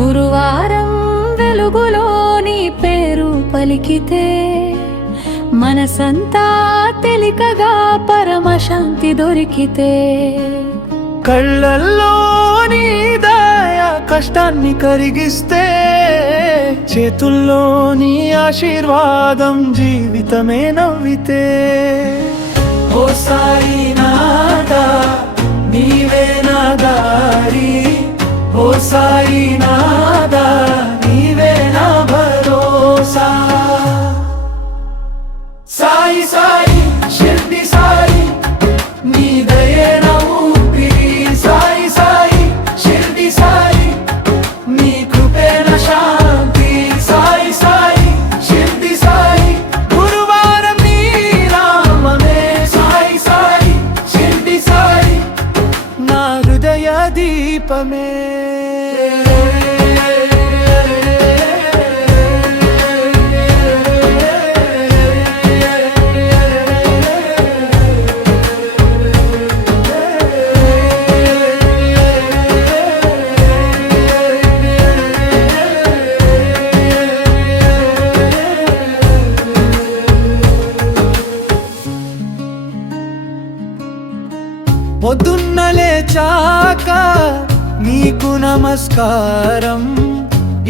గురువారం వెలుగులో నీ పేరు పలికితే మనసంతా తేలికగా పరమశాంతి దొరికితే కళ్ళల్లో నీ దయ కష్టాన్ని కరిగిస్తే చేతుల్లో నీ ఆశీర్వాదం జీవితమే నవ్వితే ఓ సాయినాథా నీవే నా దారి ఓ సాయినాథా నీవే నా భరోసా సాయి సాయి షిర్డి సాయి నీ దయే నా ఊపిరి సాయి సాయి షిర్డి సాయి నీ కృపే నా శాంతి సాయి సాయి షిర్డి సాయి గురువారం నీ నామమే సాయి సాయి షిర్డి సాయి నా హృదయ దీపమే పొద్దున్న లేచాక నీకు నమస్కారం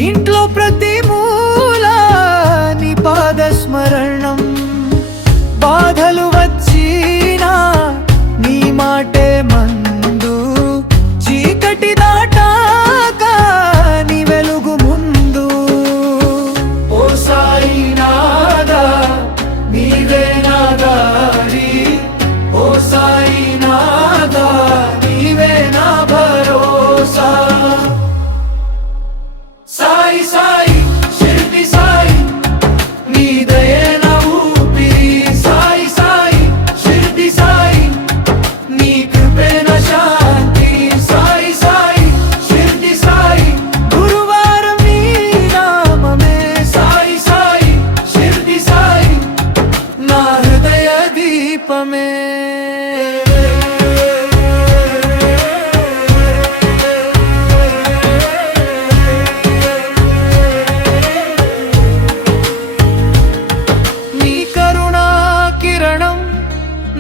ఇంట్లో ప్రతి మూల నీ పాద స్మరణం బాధలు వచ్చినా నీ మాటే మందు చీకటి దాటాక నీ వెలుగు ముందు ఓ సాయినాథా నీవే నా దారి ఓ సాయినాథా నీవే నా భరోసా సాయి సాయి షిర్డి సాయి నీ దయే నా ఊపిరి సాయి సాయి షిర్డి సాయి నీ కృపే నా శాంతి సాయి సాయి షిర్డి సాయి గురువారం నీ నామమే సాయి సాయి షిర్డి సాయి నా హృదయ దీపమే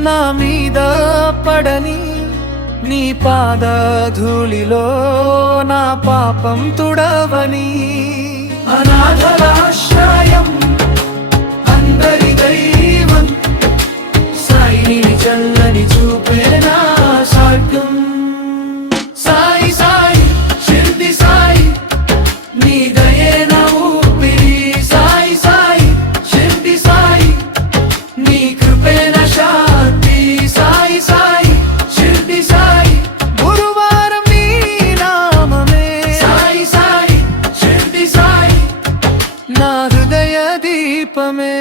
నా మీద పడని నీ పాద ధూళిలో నా పాపం తుడవని అనాథల ఆశ్రయం అందరి దైవం సాయి చల్లని చూపే నా సాధ్యం సాయి సాయి షిర్డి సాయి నీ దయే నా ఊపిరి సాయి సాయి షిర్డి సాయి నీ కృపే నా శాంతి సాయి సాయి షిర్డి సాయి గురువారం నీ నామమే సాయి సాయి షిర్డి సాయి నా హృదయ దీపమే